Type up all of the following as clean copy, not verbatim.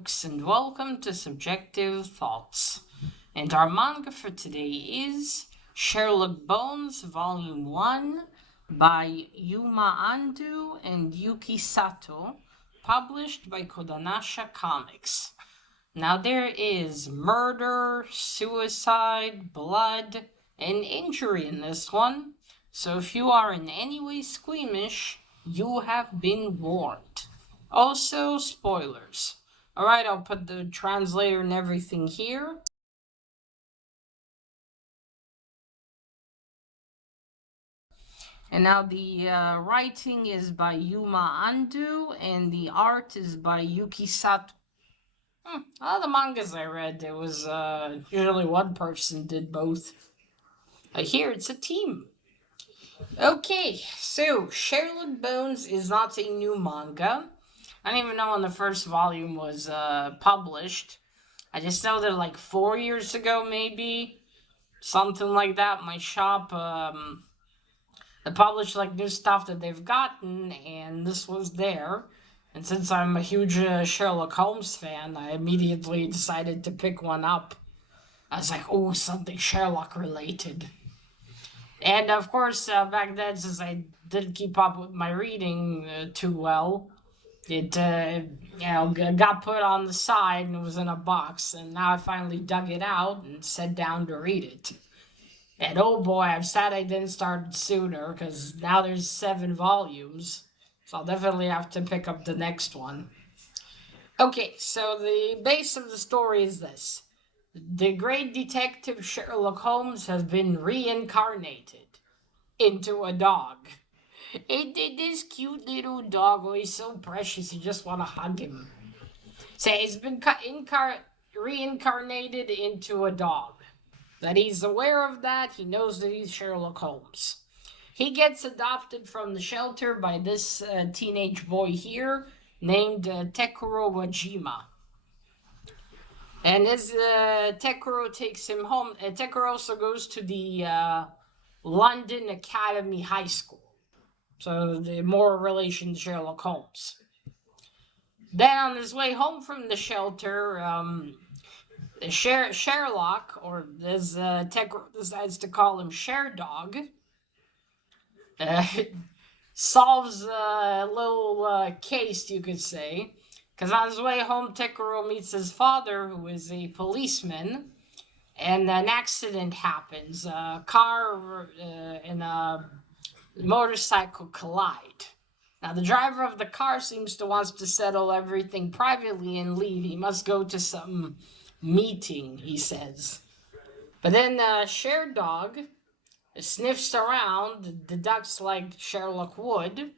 folks, and welcome to Subjective Thoughts. And our manga for today is Sherlock Bones, Volume 1 by Yuma Ando and Yuki Sato, published by Kodansha Comics. Now, there is murder, suicide, blood, and injury in this one, so if you are in any way squeamish, you have been warned. Also, spoilers. Alright, I'll put the translator and everything here. And now the writing is by Yuma Ando, and the art is by Yuki Sato. All the mangas I read, it was usually one person did both. Here, it's a team. Okay, so Sherlock Bones is not a new manga. I don't even know when the first volume was published. I just know that like 4 years ago, maybe something like that. My shop they published like new stuff that they've gotten, and this was there. And since I'm a huge Sherlock Holmes fan, I immediately decided to pick one up. I was like, oh, something Sherlock related. And of course, back then, since I didn't keep up with my reading too well, it got put on the side and it was in a box. And now I finally dug it out and sat down to read it. And oh boy, I'm sad I didn't start sooner because now there's 7 volumes. So I'll definitely have to pick up the next one. Okay, so the base of the story is this. The great detective Sherlock Holmes has been reincarnated into a dog. And this cute little dog, oh, he's so precious, you just want to hug him. So he's been reincarnated into a dog. That he's aware of that, he knows that he's Sherlock Holmes. He gets adopted from the shelter by this teenage boy here named Tekuro Wajima. And as Tekuro takes him home, Tekuro also goes to the London Academy High School. So the more relation to Sherlock Holmes. Then on his way home from the shelter, Sherlock, or as Tekuro decides to call him Sherdog, uh, solves a little case, you could say. Because on his way home, Tekuro meets his father, who is a policeman, and an accident happens. A car and a motorcycle collide. Now, the driver of the car seems to want to settle everything privately and leave. He must go to some meeting, he says. But then Sherdog sniffs around, deducts like Sherlock would,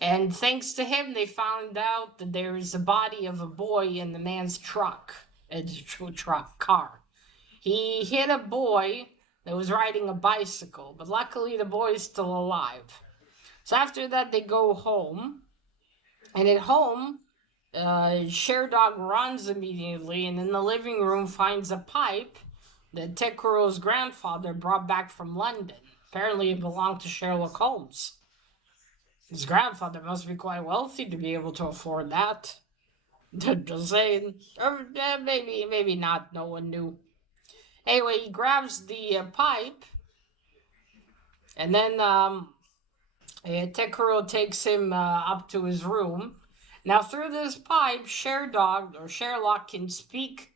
and thanks to him, they found out that there is a body of a boy in the man's truck, car. He hit a boy that was riding a bicycle, but luckily the boy is still alive. So after that, they go home, and at home, Sherdog runs immediately, and in the living room finds a pipe that Tekuro's grandfather brought back from London. Apparently, it belonged to Sherlock Holmes. His grandfather must be quite wealthy to be able to afford that. Just saying. Or maybe not. No one knew. Anyway, he grabs the pipe, and then Tekuro takes him up to his room. Now, through this pipe, Sherlock can speak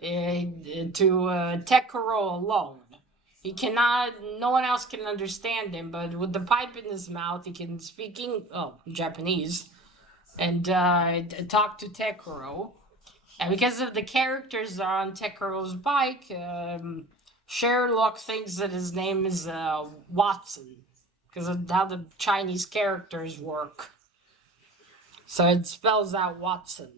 to Tekuro alone. He cannot, no one else can understand him, but with the pipe in his mouth, he can speak Japanese and talk to Tekuro. And because of the characters that are on Tekuro's bike, Sherlock thinks that his name is Watson, because of how the Chinese characters work. So it spells out Watson.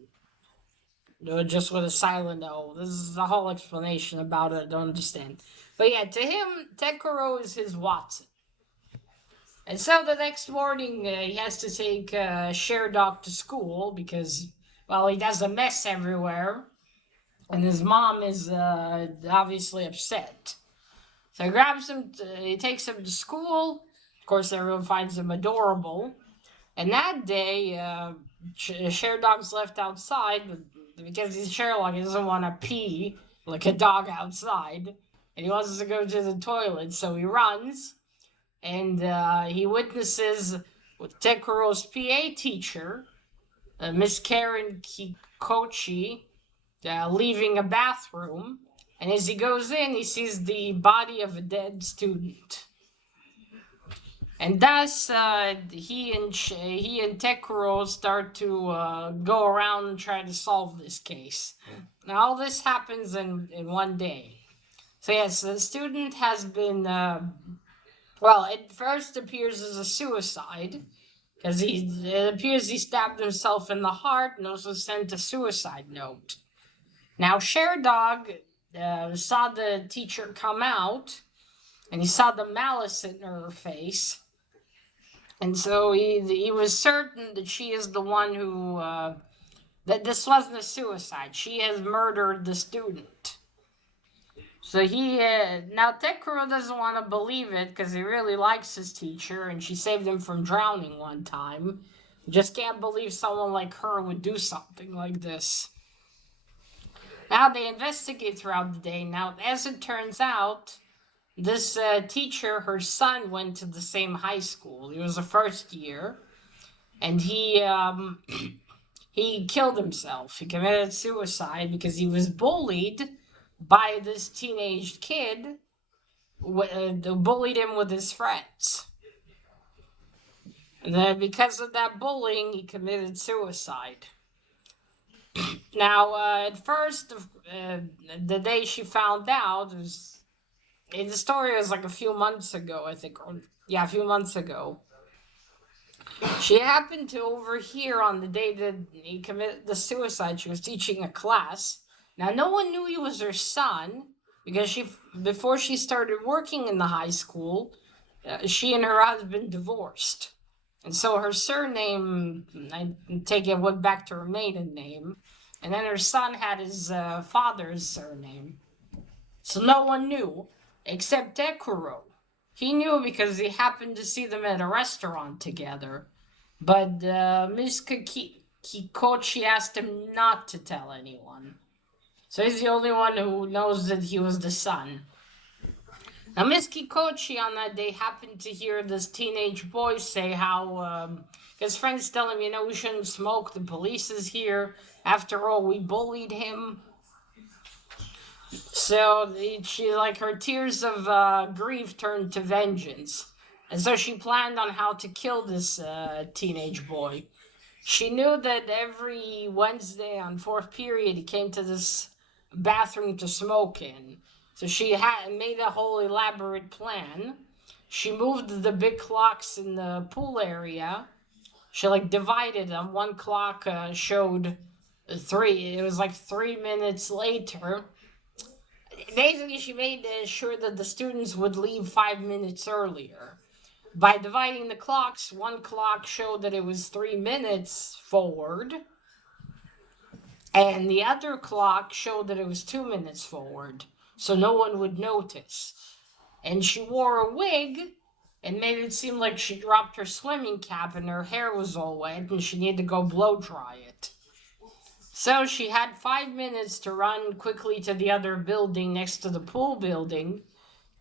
Just with a silent O. This is the whole explanation about it. I don't understand. But yeah, to him, Tekuro is his Watson. And so the next morning, he has to take Sherdog to school because, well, he does a mess everywhere. And his mom is obviously upset. So he grabs him, he takes him to school. Of course, everyone finds him adorable. And that day, Sherdog's left outside, but because Sherlock doesn't want to pee like a dog outside, and he wants to go to the toilet, so he runs, and he witnesses with Tekuro's PA teacher, Miss Karen Kikochi, leaving a bathroom, and as he goes in, he sees the body of a dead student. And thus, he and Tekuro start to go around and try to solve this case. Now, all this happens in one day. So yes, the student has been, well, it first appears as a suicide, because it appears he stabbed himself in the heart and also sent a suicide note. Now, Sherdog saw the teacher come out, and he saw the malice in her face. And so he was certain that she is the one who, that this wasn't a suicide. She has murdered the student. So now Tekuro doesn't want to believe it because he really likes his teacher and she saved him from drowning one time. Just can't believe someone like her would do something like this. Now they investigate throughout the day. Now, as it turns out, this teacher, her son, went to the same high school. He was a first year, and he killed himself. He committed suicide because he was bullied by this teenage kid who bullied him with his friends. And then because of that bullying, he committed suicide. Now, at first, the day she found out was, the story was like a few months ago, I think. Yeah, a few months ago. She happened to overhear on the day that he committed the suicide. She was teaching a class. Now, no one knew he was her son because before she started working in the high school, she and her husband divorced. And so her surname, I take it, went back to her maiden name. And then her son had his father's surname. So no one knew except Tekuro. He knew because he happened to see them at a restaurant together. But Miss Kikochi asked him not to tell anyone. So he's the only one who knows that he was the son. Now, Miss Kikochi on that day happened to hear this teenage boy say how, his friends tell him, we shouldn't smoke, the police is here. After all, we bullied him. So her tears of grief turned to vengeance. And so she planned on how to kill this teenage boy. She knew that every Wednesday on fourth period he came to this bathroom to smoke in. So she had made a whole elaborate plan. She moved the big clocks in the pool area. She divided them. One clock showed 3. It was 3 minutes later. Basically, she made sure that the students would leave 5 minutes earlier. By dividing the clocks, one clock showed that it was 3 minutes forward, and the other clock showed that it was 2 minutes forward, so no one would notice. And she wore a wig and made it seem like she dropped her swimming cap and her hair was all wet and she needed to go blow dry it. So she had 5 minutes to run quickly to the other building next to the pool building,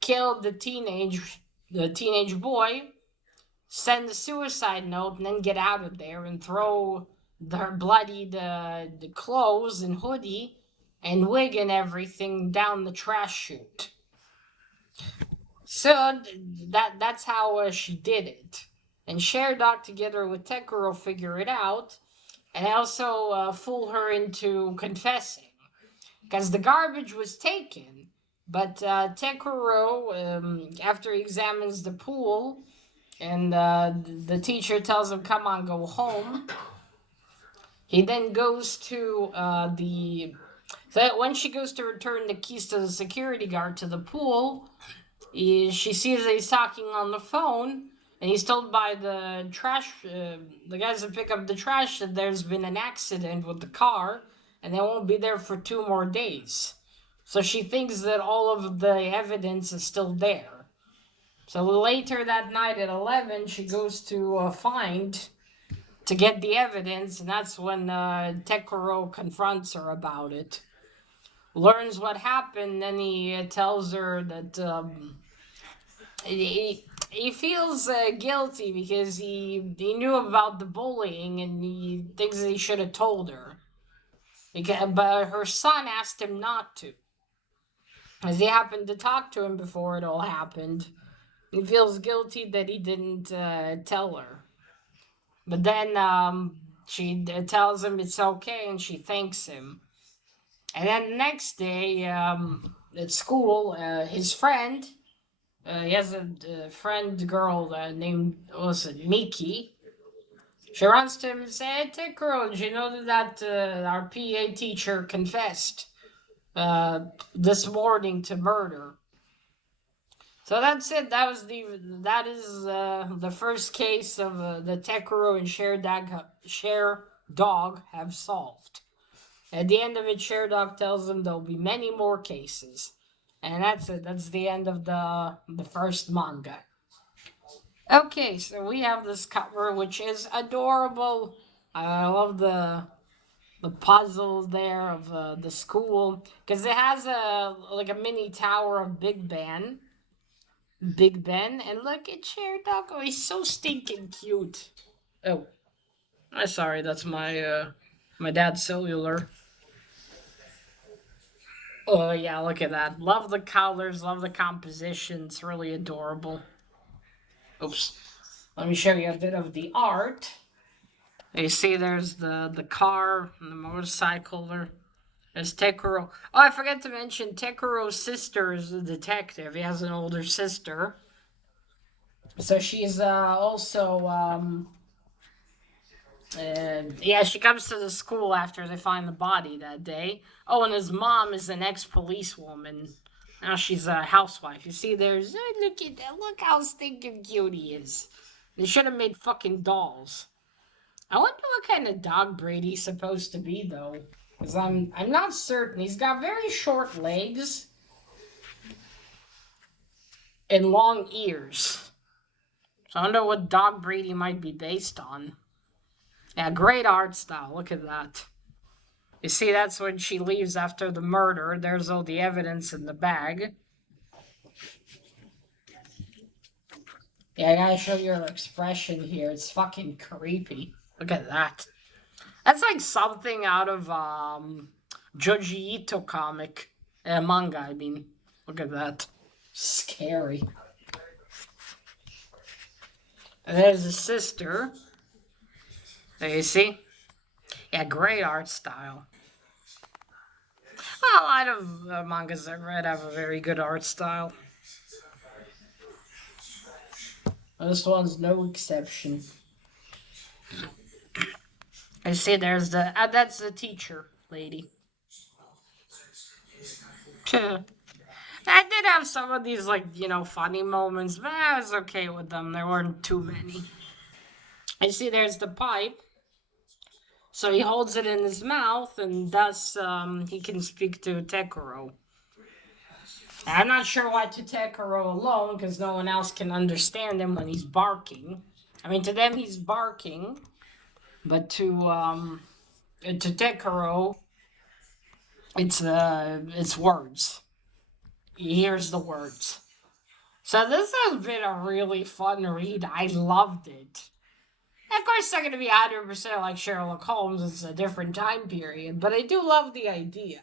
kill the teenage boy, send a suicide note, and then get out of there and throw her bloodied the clothes and hoodie and wig and everything down the trash chute. So that's how she did it. And Sherdog together with Tekuro figure it out, and also fool her into confessing. Because the garbage was taken, but Tekuro, after he examines the pool, and the teacher tells him, come on, go home. He then goes to so when she goes to return the keys to the security guard to the pool, she sees that he's talking on the phone, and he's told by the guys that pick up the trash that there's been an accident with the car, and they won't be there for 2 more days. So she thinks that all of the evidence is still there. So later that night at 11, she goes to find to get the evidence, and that's when Tekuro confronts her about it. Learns what happened, then he tells her that he feels guilty because he knew about the bullying and he thinks that he should have told her. But her son asked him not to, as he happened to talk to him before it all happened. He feels guilty that he didn't tell her. But then she tells him it's okay and she thanks him. And then the next day at school, his friend, he has a friend girl named, was it Miki? She runs to him and says, "Hey, Tikro, did you know that our PA teacher confessed this morning to murder?" So that's it. That is the first case of the Tekuro and Share Dog have solved. At the end of it, Share Dog tells them there'll be many more cases, and that's it. That's the end of the first manga. Okay, so we have this cover, which is adorable. I love the puzzles there of the school because it has a like a mini tower of Big Ben, and look at Sherdog. Oh, he's so stinking cute. Oh, I'm sorry. That's my dad's cellular. Oh yeah, look at that. Love the colors. Love the composition. It's really adorable. Oops. Let me show you a bit of the art. You see, there's the car and the motorcycle there. There's Tekuro. Oh, I forgot to mention Tekuro's sister is a detective. He has an older sister. So she's also yeah, she comes to the school after they find the body that day. Oh, and his mom is an ex-policewoman. Now she's a housewife. You see, there's look at that. Look how stinking cute he is. They should have made fucking dolls. I wonder what kind of dog Brady's supposed to be though, because I'm not certain. He's got very short legs and long ears. So I wonder what dog Brady might be based on. Yeah, great art style. Look at that. You see, that's when she leaves after the murder. There's all the evidence in the bag. Yeah, I gotta show your expression here. It's fucking creepy. Look at that. That's like something out of Joji Ito comic. Manga, I mean. Look at that. Scary. And there's a sister. There you see? Yeah, great art style. Well, a lot of mangas I've read have a very good art style. This one's no exception. I see there's that's the teacher lady. I did have some of these, like, funny moments, but I was okay with them. There weren't too many. I see there's the pipe. So he holds it in his mouth, and thus he can speak to Tekuro. I'm not sure why to Tekuro alone, because no one else can understand him when he's barking. I mean, to them he's barking, but to Tekuro, it's words. He hears the words. So this has been a really fun read. I loved it. Of course, it's not going to be 100% like Sherlock Holmes. It's a different time period, but I do love the idea.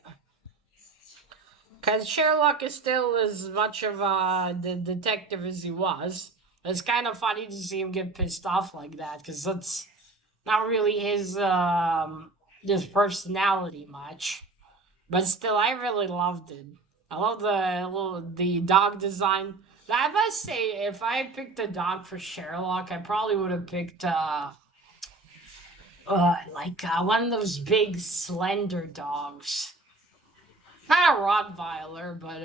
Because Sherlock is still as much of the detective as he was. It's kind of funny to see him get pissed off like that, because that's not really his personality much. But still, I really loved it. I love the dog design. I must say, if I picked a dog for Sherlock, I probably would have picked one of those big slender dogs. Not a Rottweiler, but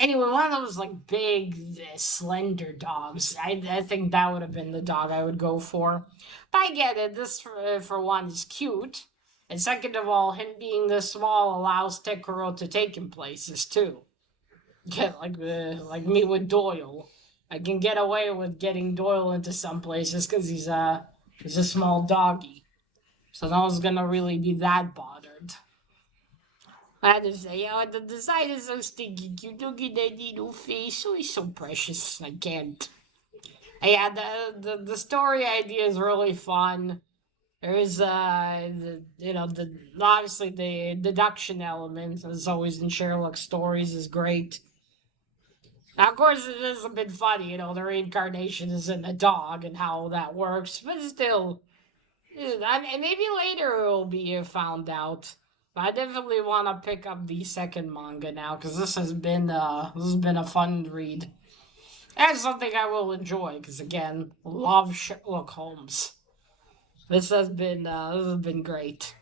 anyway, one of those like big slender dogs. I think that would have been the dog I would go for. But I get it. This for one is cute, and second of all, him being this small allows Tekuro to take him places too. Get like me with Doyle. I can get away with getting Doyle into some places because he's a small doggy, so no one's gonna really be that bothered. I had to say, the design is so stinky cute. Look at that little face. Oh, he's so precious. I can't. Yeah, the story idea is really fun. There is the obviously the deduction element, as always in Sherlock stories, is great. Now, of course, it is a bit funny, the reincarnation is in a dog and how that works, but still, maybe later it will be found out. But I definitely want to pick up the second manga now because this has been a fun read. And something I will enjoy because again, love Sherlock Holmes. This has been great.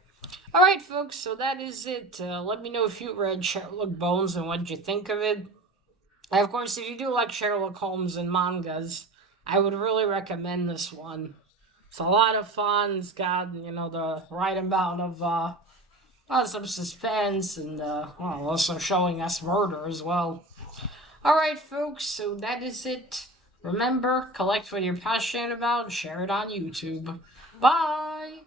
All right, folks. So that is it. Let me know if you read Sherlock Bones and what you think of it. And of course, if you do like Sherlock Holmes and mangas, I would really recommend this one. It's a lot of fun. It's got the right amount of some suspense and well, also showing us murder as well. All right, folks. So that is it. Remember, collect what you're passionate about and share it on YouTube. Bye.